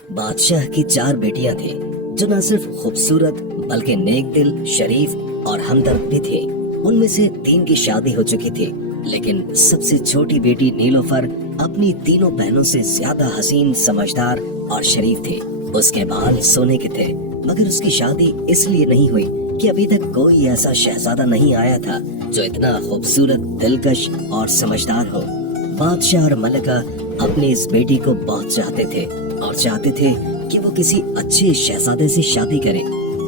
बादशाह की 4 बेटियां थी जो न सिर्फ खूबसूरत बल्कि नेक दिल, शरीफ और हमदर्द भी थी। उनमें से 3 की शादी हो चुकी थी, लेकिन सबसे छोटी बेटी नीलोफर अपनी तीनों बहनों से ज्यादा हसीन, समझदार और शरीफ थी। उसके बाल सोने के थे, मगर उसकी शादी इसलिए नहीं हुई कि अभी तक कोई ऐसा शहजादा नहीं आया था जो इतना खूबसूरत, दिलकश और समझदार हो। बादशाह और मलिका अपनी इस बेटी को बहुत चाहते थे और चाहते थे कि वो किसी अच्छे शहजादे से शादी करे।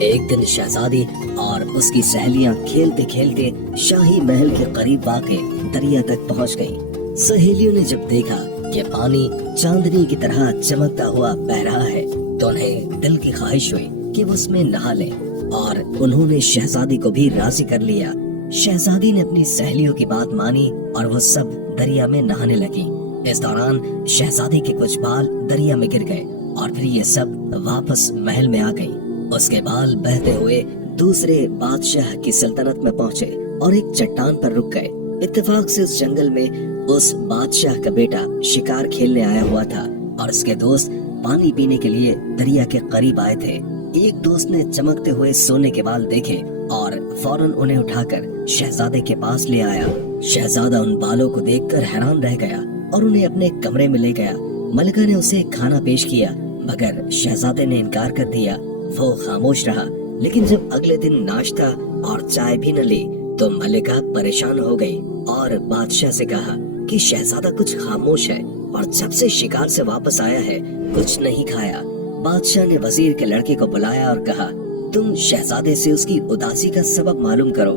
एक दिन शहजादी और उसकी सहेलियां खेलते खेलते शाही महल के करीब वाक़े दरिया तक पहुंच गईं। सहेलियों ने जब देखा कि पानी चांदनी की तरह चमकता हुआ बह रहा है तो उन्हें दिल की ख्वाहिश हुई कि वो उसमें नहा लें, और उन्होंने शहजादी को भी राजी कर लिया। शहजादी ने अपनी सहेलियों की बात मानी और वो सब दरिया में नहाने लगी। इस दौरान शहजादी के कुछ बाल दरिया में गिर गए और फिर ये सब वापस महल में आ गई। उसके बाल बहते हुए दूसरे बादशाह की सल्तनत में पहुंचे और एक चट्टान पर रुक गए। इत्तेफाक से उस जंगल में उस बादशाह का बेटा शिकार खेलने आया हुआ था और उसके दोस्त पानी पीने के लिए दरिया के करीब आए थे। एक दोस्त ने चमकते हुए सोने के बाल देखे और फौरन उन्हें उठाकर शहजादे के पास ले आया। शहजादा उन बालों को देखकर हैरान रह गया और उन्हें अपने कमरे में ले गया। मलिका ने उसे खाना पेश किया, मगर शहजादे ने इनकार कर दिया। वो खामोश रहा, लेकिन जब अगले दिन नाश्ता और चाय भी न ली तो मलिका परेशान हो गई और बादशाह से कहा कि शहजादा कुछ खामोश है और जब से शिकार से वापस आया है कुछ नहीं खाया। बादशाह ने वजीर के लड़के को बुलाया और कहा, तुम शहजादे से उसकी उदासी का सबब मालूम करो।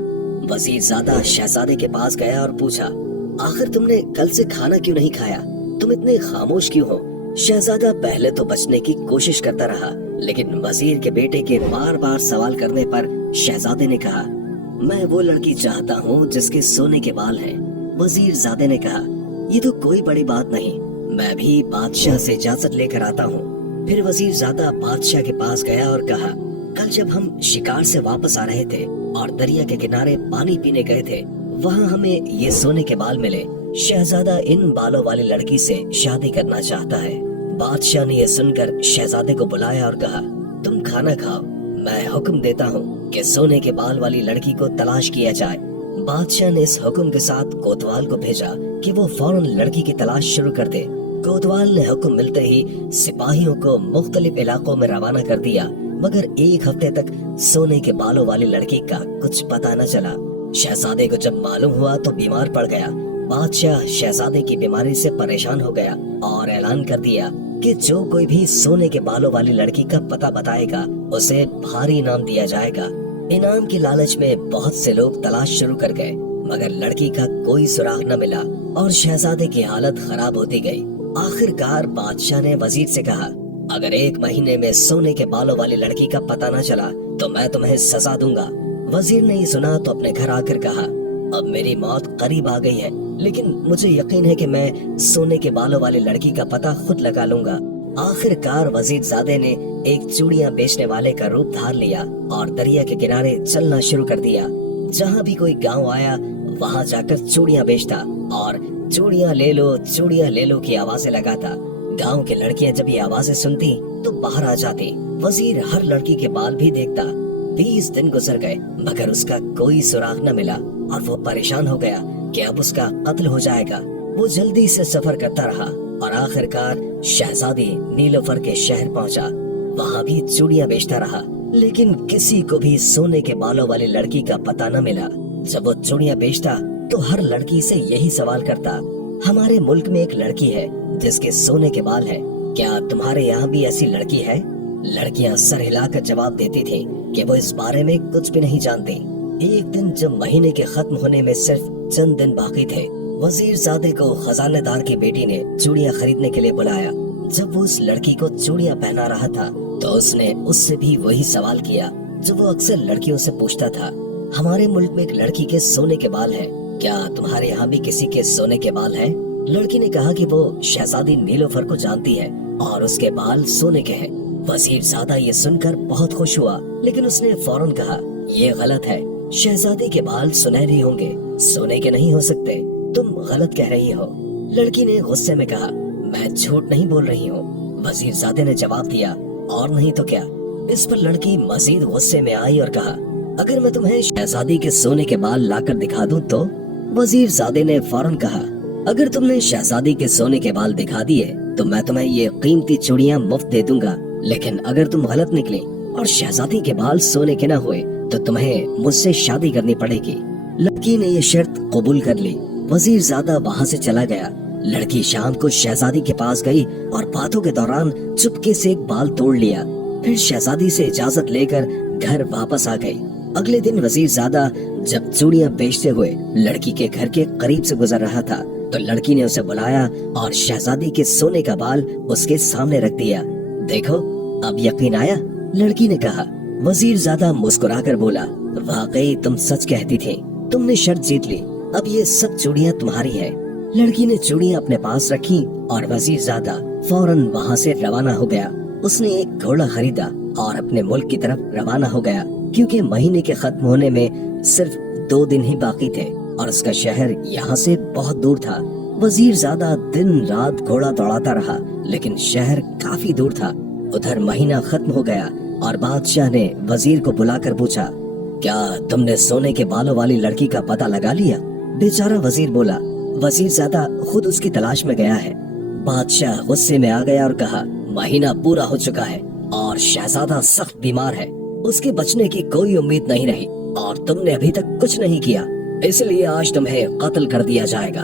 वजीर ज़ादा शहजादे के पास गया और पूछा, आखिर तुमने कल से खाना क्यों नहीं खाया? तुम इतने खामोश क्यों हो? शहजादा पहले तो बचने की कोशिश करता रहा, लेकिन वजीर के बेटे के बार बार सवाल करने पर शहजादे ने कहा, मैं वो लड़की चाहता हूँ जिसके सोने के बाल हैं। वजीर ज़ादे ने कहा, ये तो कोई बड़ी बात नहीं, मैं भी बादशाह से इजाजत लेकर आता हूँ। फिर वजीर ज़ादा बादशाह के पास गया और कहा, कल जब हम शिकार से वापस आ रहे थे और दरिया के किनारे पानी पीने गए थे, वहाँ हमें ये सोने के बाल मिले। शहजादा इन बालों वाली लड़की से शादी करना चाहता है। बादशाह ने यह सुनकर शहजादे को बुलाया और कहा, तुम खाना खाओ, मैं हुक्म देता हूँ कि सोने के बाल वाली लड़की को तलाश किया जाए। बादशाह ने इस हुक्म के साथ कोतवाल को भेजा कि वो फौरन लड़की की तलाश शुरू कर दे। कोतवाल ने हुक्म मिलते ही सिपाहियों को मुख्तलिफ इलाकों में रवाना कर दिया, मगर एक हफ्ते तक सोने के बालों वाली लड़की का कुछ पता न चला। शहजादे को जब मालूम हुआ तो बीमार पड़ गया। बादशाह शहजादे की बीमारी से परेशान हो गया और ऐलान कर दिया कि जो कोई भी सोने के बालों वाली लड़की का पता बताएगा उसे भारी इनाम दिया जाएगा। इनाम की लालच में बहुत से लोग तलाश शुरू कर गए, मगर लड़की का कोई सुराग न मिला और शहजादे की हालत खराब होती गई। आखिरकार बादशाह ने वजीर से कहा, अगर 1 महीने में सोने के बालों वाली लड़की का पता न चला तो मैं तुम्हें सजा दूंगा। वजीर ने ये सुना तो अपने घर आकर कहा, अब मेरी मौत करीब आ गई है, लेकिन मुझे यकीन है कि मैं सोने के बालों वाली लड़की का पता खुद लगा लूंगा। आखिरकार वजीर ज़ादे ने एक चूड़ियां बेचने वाले का रूप धार लिया और दरिया के किनारे चलना शुरू कर दिया। जहाँ भी कोई गांव आया वहाँ जाकर चूड़ियां बेचता और चूड़ियां ले लो की आवाजें लगाता। गांव की लड़कियां जब ये आवाजें सुनती तो बाहर आ जाती। वजीर हर लड़की के बाल भी देखता। 20 दिन गुजर गए, मगर उसका कोई सुराग न मिला और वो परेशान हो गया कि अब उसका कत्ल हो जाएगा। वो जल्दी से सफर करता रहा और आखिरकार शहजादी नीलोफर के शहर पहुंचा। वहाँ भी चूड़ियां बेचता रहा, लेकिन किसी को भी सोने के बालों वाली लड़की का पता न मिला। जब वो चूड़ियां बेचता तो हर लड़की से यही सवाल करता, हमारे मुल्क में एक लड़की है जिसके सोने के बाल हैं, क्या तुम्हारे यहाँ भी ऐसी लड़की है? लड़कियां सर हिलाकर जवाब देती थीं कि वो इस बारे में कुछ भी नहीं जानती। एक दिन जब महीने के खत्म होने में सिर्फ चंद दिन बाकी थे, वजीर ज़ादे को खजानेदार की बेटी ने चूड़ियां खरीदने के लिए बुलाया। जब वो उस लड़की को चूड़ियां पहना रहा था तो उसने उससे भी वही सवाल किया जो वो अक्सर लड़कियों से पूछता था, हमारे मुल्क में एक लड़की के सोने के बाल हैं, क्या तुम्हारे यहाँ भी किसी के सोने के बाल हैं? लड़की ने कहा कि वो शहजादी नीलोफर को जानती है और उसके बाल सोने के हैं। वजीर ज़ादा ये सुनकर बहुत खुश हुआ, लेकिन उसने फौरन कहा, ये गलत है, शहजादी के बाल सुनहरे होंगे, सोने के नहीं हो सकते, तुम गलत कह रही हो। लड़की ने गुस्से में कहा, मैं झूठ नहीं बोल रही हूँ, वजीरजादे ने जवाब दिया, और नहीं तो क्या। इस पर लड़की मजीद गुस्से में आई और कहा, अगर मैं तुम्हें शहजादी के सोने के बाल लाकर दिखा दूं तो? वजीरजादे ने फौरन कहा, अगर तुमने शहजादी के सोने के बाल दिखा दिए तो मैं तुम्हें ये कीमती चूड़ियां मुफ्त दे दूंगा, लेकिन अगर तुम गलत निकले और शहजादी के बाल सोने के न हुए तो तुम्हें मुझसे शादी करनी पड़ेगी। लड़की ने ये शर्त कबूल कर ली। वजीरजादा वहाँ से चला गया। लड़की शाम को शहजादी के पास गई और बातों के दौरान चुपके से एक बाल तोड़ लिया। फिर शहजादी से इजाजत लेकर घर वापस आ गई। अगले दिन वजीरजादा जब चूड़ियां बेचते हुए लड़की के घर के करीब से गुजर रहा था तो लड़की ने उसे बुलाया और शहजादी के सोने का बाल उसके सामने रख दिया। देखो, अब यकीन आया? लड़की ने कहा। वजीरजादा मुस्कुराकर बोला, वाकई तुम सच कहती थी, तुमने शर्त जीत ली, अब ये सब चूड़ियां तुम्हारी है। लड़की ने चूड़ियां अपने पास रखी और वजीरजादा फौरन वहाँ से रवाना हो गया। उसने एक घोड़ा खरीदा और अपने मुल्क की तरफ रवाना हो गया, क्योंकि महीने के खत्म होने में सिर्फ 2 दिन ही बाकी थे और उसका शहर यहाँ से बहुत दूर था। वजीरजादा दिन रात घोड़ा दौड़ाता रहा, लेकिन शहर काफी दूर था। उधर महीना खत्म हो गया और बादशाह ने वजीर को बुलाकर पूछा, क्या तुमने सोने के बालों वाली लड़की का पता लगा लिया? बेचारा वजीर बोला, वजीरजादा खुद उसकी तलाश में गया है। बादशाह गुस्से में आ गया और कहा, महीना पूरा हो चुका है और शहजादा सख्त बीमार है, उसके बचने की कोई उम्मीद नहीं रही और तुमने अभी तक कुछ नहीं किया, इसलिए आज तुम्हें कत्ल कर दिया जाएगा।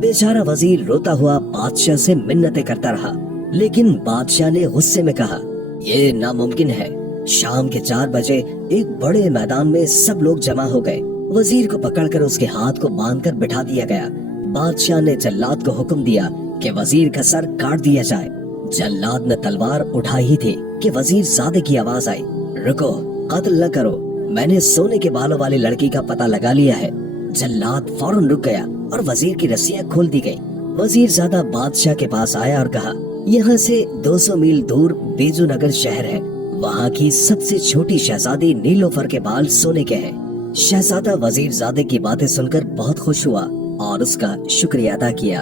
बेचारा वजीर रोता हुआ बादशाह से मिन्नतें करता रहा, लेकिन बादशाह ने गुस्से में कहा, ये नामुमकिन है। शाम के 4 बजे एक बड़े मैदान में सब लोग जमा हो गए। वजीर को पकड़कर उसके हाथ को बांधकर बिठा दिया गया। बादशाह ने जल्लाद को हुक्म दिया कि वजीर का सर काट दिया जाए। जल्लाद ने तलवार उठाई ही थी कि वजीरजादे की आवाज आई, रुको, कत्ल न करो, मैंने सोने के बालों वाली लड़की का पता लगा लिया है। जल्लाद फौरन रुक गया और वजीर की रस्सियां खोल दी गई। वजीरजादा बादशाह के पास आया और कहा, यहाँ से 200 मील दूर बेजुनगर शहर है, वहाँ की सबसे छोटी शहजादी नीलोफर के बाल सोने के हैं। शहजादा वजीरजादे की बातें सुनकर बहुत खुश हुआ और उसका शुक्रिया अदा किया।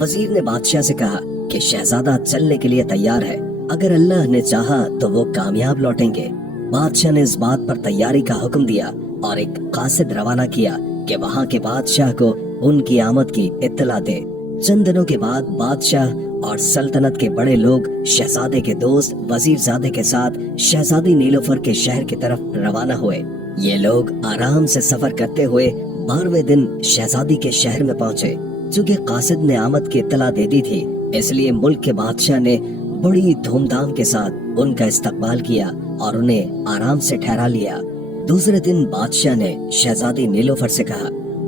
वजीर ने बादशाह से कहा कि शहजादा चलने के लिए तैयार है, अगर अल्लाह ने चाहा तो वो कामयाब लौटेंगे। बादशाह ने इस बात पर तैयारी का हुक्म दिया और एक कासिद रवाना किया कि वहाँ के बादशाह को उनकी आमद की इत्तला दे। चंद दिनों के बाद बादशाह और सल्तनत के बड़े लोग शहजादे के दोस्त वजीरजादे के साथ शहजादी नीलोफर के शहर की तरफ रवाना हुए। ये लोग आराम से सफर करते हुए 12वें दिन शहजादी के शहर में पहुँचे। चूँकि कासिद ने आमद की इत्तला दे दी थी, इसलिए मुल्क के बादशाह ने बड़ी धूमधाम के साथ उनका इस्तकबाल किया और उन्हें आराम से ठहरा लिया। दूसरे दिन बादशाह ने शहजादी नीलोफर से कहा,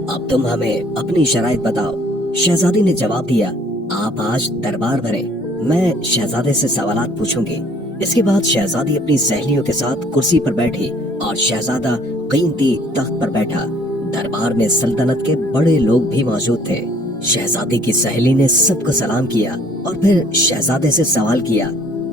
अब तुम हमें अपनी शराइत बताओ। शहजादी ने जवाब दिया, आप आज दरबार भरे, मैं शहजादे से सवालात पूछूंगी। इसके बाद शहजादी अपनी सहेलियों के साथ कुर्सी पर बैठी और शहजादा कीमती तख्त पर बैठा। दरबार में सल्तनत के बड़े लोग भी मौजूद थे। शहजादी की सहेली ने सबको सलाम किया और फिर शहजादे से सवाल किया,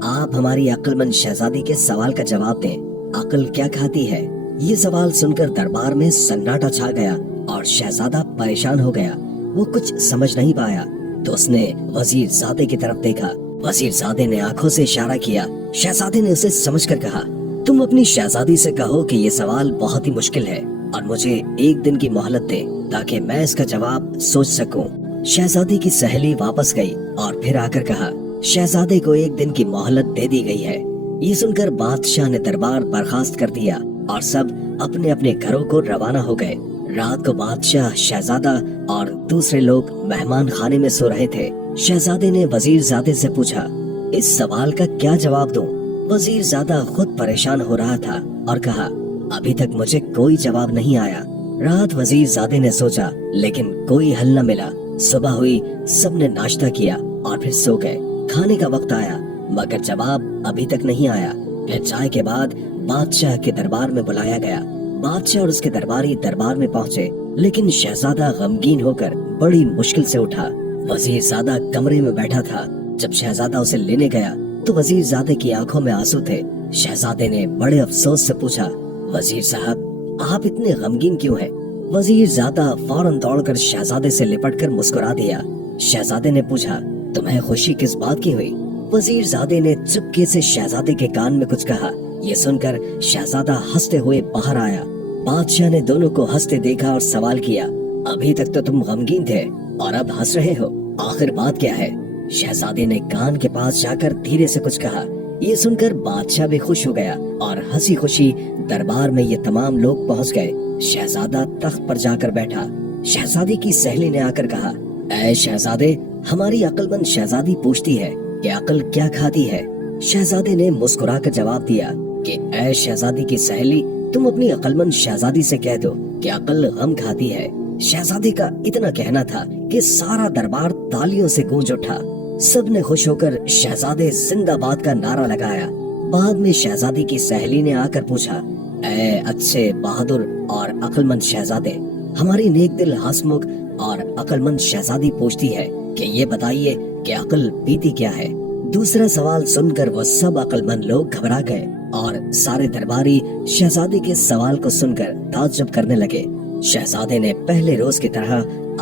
आप हमारी अक्लमंद शहजादी के सवाल का जवाब दें, अक्ल क्या खाती है? ये सवाल सुनकर दरबार में सन्नाटा छा गया और शहजादा परेशान हो गया। वो कुछ समझ नहीं पाया तो उसने वजीरजादे की तरफ देखा। वजीरजादे ने आंखों से इशारा किया। शहजादे ने उसे समझकर कहा, तुम अपनी शहजादी से कहो कि ये सवाल बहुत ही मुश्किल है और मुझे 1 दिन की मोहलत दे ताकि मैं इसका जवाब सोच सकूं। शहजादी की सहेली वापस गई और फिर आकर कहा, शहजादे को 1 दिन की मोहलत दे दी गई है। ये सुनकर बादशाह ने दरबार बर्खास्त कर दिया और सब अपने अपने घरों को रवाना हो गए। रात को बादशाह, शहजादा और दूसरे लोग मेहमान खाने में सो रहे थे। शहजादे ने वजीरजादे से पूछा, इस सवाल का क्या जवाब दूं? वजीरजादा खुद परेशान हो रहा था और कहा, अभी तक मुझे कोई जवाब नहीं आया। रात वजीरजादे ने सोचा, लेकिन कोई हल न मिला। सुबह हुई, सबने नाश्ता किया और फिर सो गए। खाने का वक्त आया मगर जवाब अभी तक नहीं आया। फिर चाय के बाद बादशाह के दरबार में बुलाया गया। बादशाह और उसके दरबारी दरबार में पहुँचे, लेकिन शहजादा गमगीन होकर बड़ी मुश्किल से उठा। वजीरजादा कमरे में बैठा था। जब शहजादा उसे लेने गया तो वजीरजादे की आंखों में आंसू थे। शहजादे ने बड़े अफसोस से पूछा, वजीर साहब, आप इतने गमगीन क्यों हैं? वजीरजादा फौरन दौड़कर शहजादे से लिपटकर मुस्कुरा दिया। शहजादे ने पूछा, तुम्हें खुशी किस बात की हुई? वजीरजादे ने चुपके से शहजादे के कान में कुछ कहा। ये सुनकर शहजादा हंसते हुए बाहर आया। बादशाह ने दोनों को हंसते देखा और सवाल किया, अभी तक तो तुम गमगीन थे और अब हंस रहे हो, आखिर बात क्या है? शहजादे ने कान के पास जाकर धीरे से कुछ कहा। ये सुनकर बादशाह भी खुश हो गया और हंसी खुशी दरबार में ये तमाम लोग पहुंच गए। शहजादा तख्त पर जाकर बैठा। शहजादी की सहेली ने आकर कहा, ऐ शहजादे, हमारी अक्लमंद शहजादी पूछती है कि अक्ल क्या खाती है। शहजादे ने मुस्कुराकर जवाब दिया कि ऐ शहजादी की सहेली, तुम अपनी अक्लमंद शहजादी से कह दो कि अक्ल गम खाती है। शहजादी का इतना कहना था कि सारा दरबार तालियों से गूंज उठा। सबने खुश होकर शहजादे जिंदाबाद का नारा लगाया। बाद में शहजादी की सहेली ने आकर पूछा, ऐ अच्छे, बहादुर और अक्लमंद शहजादे, हमारी नेक दिल हंसमुख और अक्लमंद शहजादी पूछती है कि ये बताइए कि अक्ल पीती क्या है। दूसरा सवाल सुनकर वो सब अक्लमंद लोग घबरा गए और सारे दरबारी शहजादे के सवाल को सुनकर ताज्जुब करने लगे। शहजादे ने पहले रोज की तरह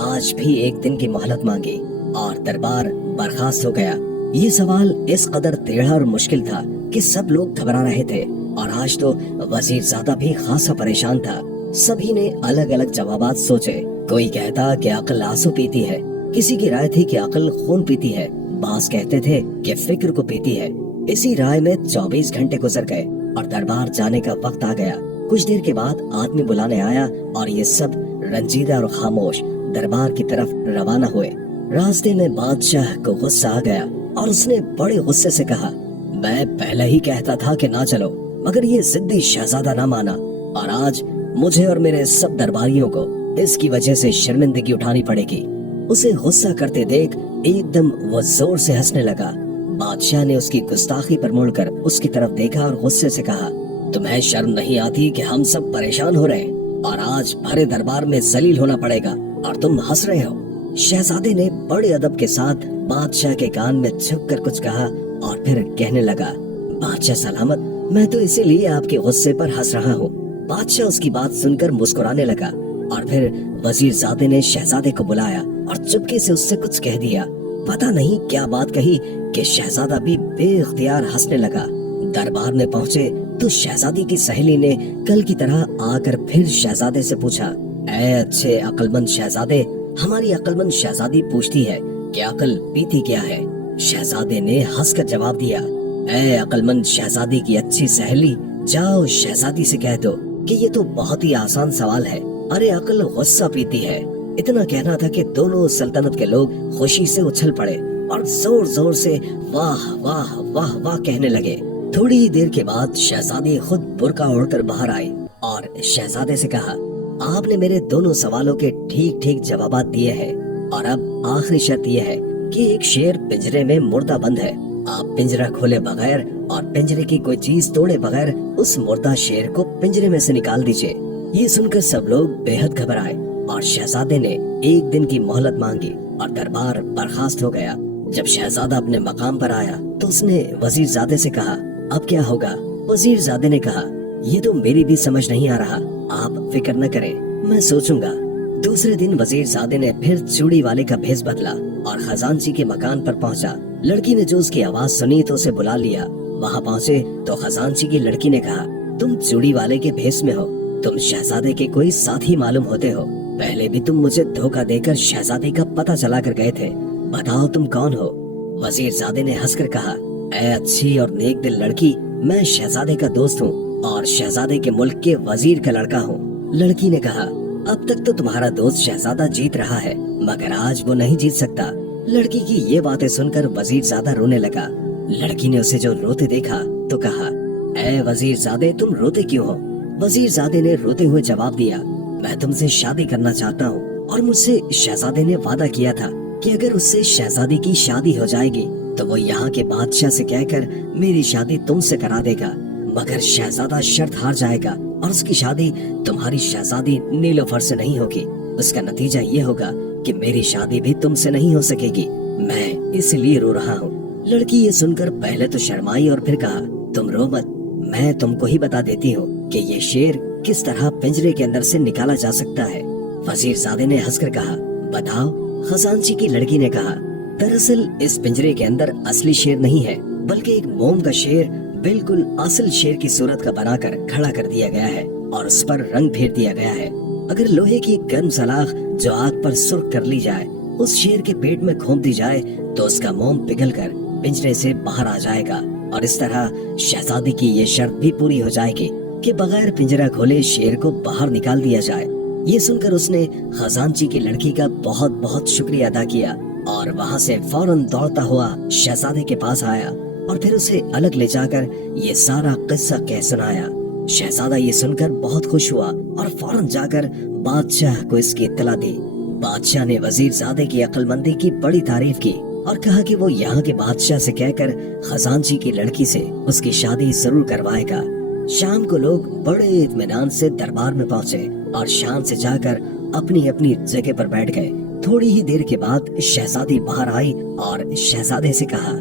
आज भी एक दिन की मोहलत मांगी और दरबार बर्खास्त हो गया। ये सवाल इस कदर टेढ़ा और मुश्किल था कि सब लोग घबरा रहे थे और आज तो वजीरजादा भी खासा परेशान था। सभी ने अलग अलग जवाबात सोचे। कोई कहता कि अक्ल आंसू पीती है, किसी की राय थी कि अक्ल खून पीती है, बास कहते थे कि फिक्र को पीती है। इसी राय में 24 घंटे गुजर गए और दरबार जाने का वक्त आ गया। कुछ देर के बाद आदमी बुलाने आया और ये सब रंजीदा और खामोश दरबार की तरफ रवाना हुए। रास्ते में बादशाह को गुस्सा आ गया और उसने बड़े गुस्से से कहा, मैं पहले ही कहता था कि ना चलो, मगर ये जिद्दी शहजादा ना माना और आज मुझे और मेरे सब दरबारियों को इसकी वजह से शर्मिंदगी उठानी पड़ेगी। उसे गुस्सा करते देख एकदम वो जोर से हंसने लगा। बादशाह ने उसकी गुस्ताखी पर मुड़कर उसकी तरफ देखा और गुस्से से कहा, तुम्हें शर्म नहीं आती कि हम सब परेशान हो रहे हैं और आज भरे दरबार में जलील होना पड़ेगा और तुम हंस रहे हो। शहजादे ने बड़े अदब के साथ बादशाह के कान में झुककर कुछ कहा और फिर कहने लगा, बादशाह सलामत, मैं तो इसीलिए आपके गुस्से पर हंस रहा हूँ। बादशाह उसकी बात सुनकर मुस्कुराने लगा और फिर वजीरजादे ने शहजादे को बुलाया और चुपके से उससे कुछ कह दिया। पता नहीं क्या बात कही कि शहजादा भी बेइख्तियार हंसने लगा। दरबार में पहुँचे तो शहजादी की सहेली ने कल की तरह आकर फिर शहजादे से पूछा, ऐ अच्छे अक्लमंद शहजादे, हमारी अक्लमंद शहजादी पूछती है कि अक्ल पीती क्या है। शहजादे ने हंसकर जवाब दिया, ऐ अक्लमंद शहजादी की अच्छी सहेली, जाओ शहजादी से कह दो कि ये तो बहुत ही आसान सवाल है। अरे अक्ल गुस्सा पीती है। इतना कहना था कि दोनों सल्तनत के लोग खुशी से उछल पड़े और जोर जोर से वाह वाह वाह वाह कहने लगे। थोड़ी ही देर के बाद शहजादी खुद बुर्का ओढ़कर बाहर आई और शहजादे से कहा, आपने मेरे दोनों सवालों के ठीक ठीक जवाबात दिए हैं और अब आखिरी शर्त यह है कि एक शेर पिंजरे में मुर्दा बंद है। आप पिंजरा खोले बगैर और पिंजरे की कोई चीज तोड़े बगैर उस मुर्दा शेर को पिंजरे में से निकाल दीजिए। ये सुनकर सब लोग बेहद घबराए और शहजादे ने एक दिन की मोहलत मांगी और दरबार बर्खास्त हो गया। जब शहजादा अपने मकाम पर आया तो उसने वजीरजादे से कहा, अब क्या होगा? वजीरजादे ने कहा, ये तो मेरी भी समझ नहीं आ रहा, आप फिक्र न करें, मैं सोचूंगा। दूसरे दिन वजीरजादे ने फिर चूड़ी वाले का भेष बदला और खजांची के मकान पर पहुंचा। लड़की ने जो उसकी आवाज सुनी तो उसे बुला लिया। वहां पहुंचे तो खजांची की लड़की ने कहा, तुम चूड़ी वाले के भेष में हो, तुम शहजादे के कोई साथी मालूम होते हो। पहले भी तुम मुझे धोखा देकर शहजादे का पता चला कर गए थे, बताओ तुम कौन हो? वजीरजादे ने हंसकर कहा, ऐ अच्छी और नेक दिल लड़की, मैं शहजादे का दोस्त हूँ और शहजादे के मुल्क के वजीर का लड़का हूँ। लड़की ने कहा, अब तक तो तुम्हारा दोस्त शहजादा जीत रहा है, मगर आज वो नहीं जीत सकता। लड़की की ये बातें सुनकर वजीरजादा रोने लगा। लड़की ने उसे जो रोते देखा तो कहा, ऐ वजीरजादे, तुम रोते क्यों हो? वजीरजादे ने रोते हुए जवाब दिया, मैं तुमसे शादी करना चाहता हूँ और मुझसे शहजादे ने वादा किया था कि अगर उससे शहजादी की शादी हो जाएगी तो वो यहाँ के बादशाह से कहकर मेरी शादी तुमसे करा देगा, मगर शहजादा शर्त हार जाएगा और उसकी शादी तुम्हारी शहजादी नीलोफर से नहीं होगी। उसका नतीजा ये होगा कि मेरी शादी भी तुमसे नहीं हो सकेगी। मैं इसलिए रो रहा हूँ। लड़की ये सुनकर पहले तो शर्माई और फिर कहा, तुम रो मत, मैं तुमको ही बता देती हूँ कि ये शेर किस तरह पिंजरे के अंदर से निकाला जा सकता है। वजीरजादे ने हंसकर कहा, बताओ। खजांची की लड़की ने कहा, दरअसल इस पिंजरे के अंदर असली शेर नहीं है, बल्कि एक मोम का शेर बिल्कुल असल शेर की सूरत का बनाकर खड़ा कर दिया गया है और उस पर रंग फेर दिया गया है। अगर लोहे की गर्म सलाख जो आग पर सुर्ख कर ली जाए उस शेर के पेट में घोंप दी जाए तो उसका मोम पिघलकर पिंजरे से बाहर आ जाएगा और इस तरह शहजादी की ये शर्त भी पूरी हो जाएगी कि बगैर पिंजरा खोले शेर को बाहर निकाल दिया जाए। ये सुनकर उसने खजांची की लड़की का बहुत बहुत शुक्रिया अदा किया और वहाँ से फौरन दौड़ता हुआ शहजादे के पास आया और फिर उसे अलग ले जाकर ये सारा किस्सा कह सुनाया। शहजादा ये सुनकर बहुत खुश हुआ और फौरन जाकर बादशाह को इसकी इत्तला दी। बादशाह ने वजीरजादे की अक्लमंदी की बड़ी तारीफ की और कहा कि वो यहाँ के बादशाह से कहकर खजांची की लड़की से उसकी शादी जरूर करवाएगा। शाम को लोग बड़े इत्मीनान से दरबार में पहुँचे और शाम से जाकर अपनी अपनी जगह पर बैठ गए। थोड़ी ही देर के बाद शहजादी बाहर आई और शहजादे से कहा,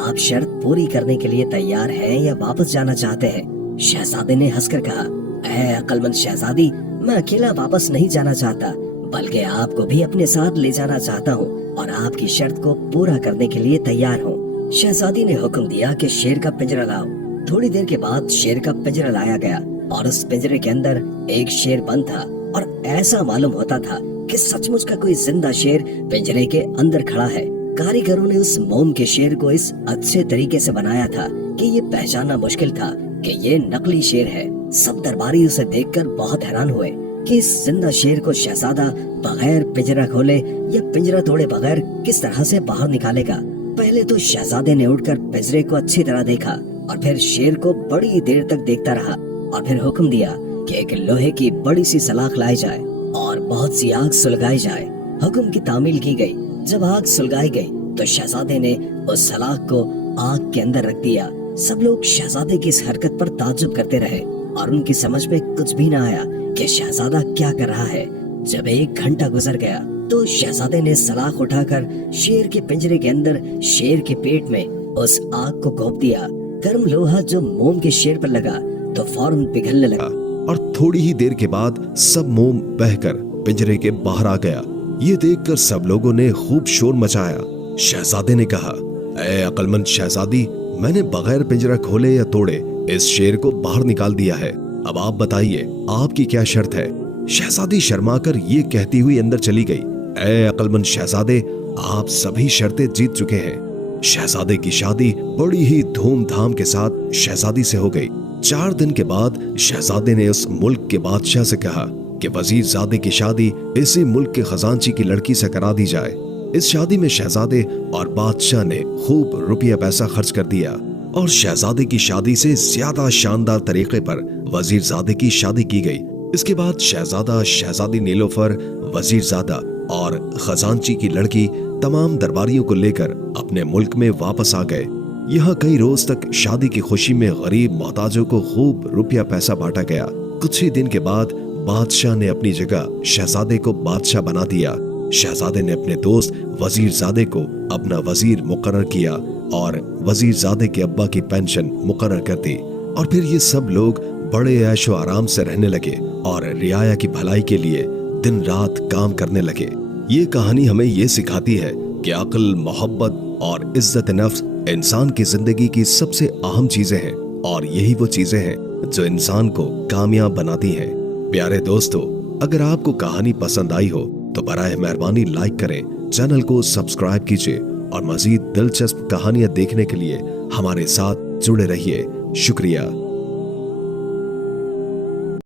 आप शर्त पूरी करने के लिए तैयार हैं या वापस जाना चाहते हैं? शहजादे ने हंसकर कहा, ऐ अक्लमंद शहजादी, मैं अकेला वापस नहीं जाना चाहता, बल्कि आपको भी अपने साथ ले जाना चाहता हूँ और आपकी शर्त को पूरा करने के लिए तैयार हूँ। शहजादी ने हुक्म दिया कि शेर का पिंजरा लाओ। थोड़ी देर के बाद शेर का पिंजरा लाया गया और उस पिंजरे के अंदर एक शेर बंद था और ऐसा मालूम होता था कि सचमुच का कोई जिंदा शेर पिंजरे के अंदर खड़ा है। कारीगरों ने उस मोम के शेर को इस अच्छे तरीके से बनाया था कि ये पहचानना मुश्किल था कि ये नकली शेर है। सब दरबारी उसे देखकर बहुत हैरान हुए कि इस जिंदा शेर को शहजादा बगैर पिंजरा खोले या पिंजरा तोड़े बगैर किस तरह से बाहर निकालेगा। पहले तो शहजादे ने उठकर पिंजरे को अच्छी तरह देखा और फिर शेर को बड़ी देर तक देखता रहा और फिर हुक्म दिया कि एक लोहे की बड़ी सी सलाख लाई जाए और बहुत सी आग सुलगाई जाए। हुक्म की तामील की गई। जब आग सुलगाई गई तो शहजादे ने उस सलाख को आग के अंदर रख दिया। सब लोग शहजादे की इस हरकत पर ताज्जुब करते रहे और उनकी समझ में कुछ भी न आया कि शहजादा क्या कर रहा है। जब 1 घंटा गुजर गया तो शहजादे ने सलाख उठाकर शेर के पिंजरे के अंदर शेर के पेट में उस आग को घोंप दिया। गर्म लोहा जो मोम के शेर पर लगा तो फौरन पिघलने लगा और थोड़ी ही देर के बाद सब मोम बहकर पिंजरे के बाहर आ गया। ये देखकर सब लोगों ने खूब शोर मचाया। शहजादे ने कहा, ऐ अक्लमंद शहजादी, मैंने बगैर पिंजरा खोले या तोड़े इस शेर को बाहर निकाल दिया है। अब आप बताइए आपकी क्या शर्त है? शहजादी शर्माकर ये कहती हुई अंदर चली गई। ऐ अक्लमंद शहजादे, आप सभी शर्तें जीत चुके हैं। शहजादे की शादी बड़ी ही धूमधाम के साथ शहजादी से हो गई। 4 दिन के बाद शहजादे ने उस मुल्क के बादशाह से कहा कि वजीरजादे की शादी इसी मुल्क के खजांची की लड़की से करा दी जाए। इस शादी में शहजादे और बादशाह ने खूब रुपया पैसा खर्च कर दिया और शहजादे की शादी से ज्यादा शानदार तरीके पर वजीरजादे की शादी की गई। इसके बाद शहजादा, शहजादी नीलोफर, वजीरजादा और खजांची की लड़की तमाम दरबारियों को लेकर अपने मुल्क में वापस आ गए। यहाँ कई रोज तक शादी की खुशी में गरीब मोहताजों को खूब रुपया पैसा बांटा गया। कुछ ही दिन के बाद बादशाह ने अपनी जगह शहजादे को बादशाह बना दिया। शहजादे ने अपने दोस्त वजीरजादे को अपना वजीर मुकर्रर किया और वजीरजादे के अब्बा की पेंशन मुकर्रर कर दी और फिर ये सब लोग बड़े ऐशो आराम से रहने लगे और रियाया की भलाई के लिए दिन रात काम करने लगे। ये कहानी हमें ये सिखाती है कि अक्ल, मोहब्बत और इज्जत नफ्स इंसान की जिंदगी की सबसे अहम चीजें हैं और यही वो चीजें हैं जो इंसान को कामयाब बनाती हैं। प्यारे दोस्तों, अगर आपको कहानी पसंद आई हो तो बराए मेहरबानी लाइक करें, चैनल को सब्सक्राइब कीजिए और मजीद दिलचस्प कहानियां देखने के लिए हमारे साथ जुड़े रहिए। शुक्रिया।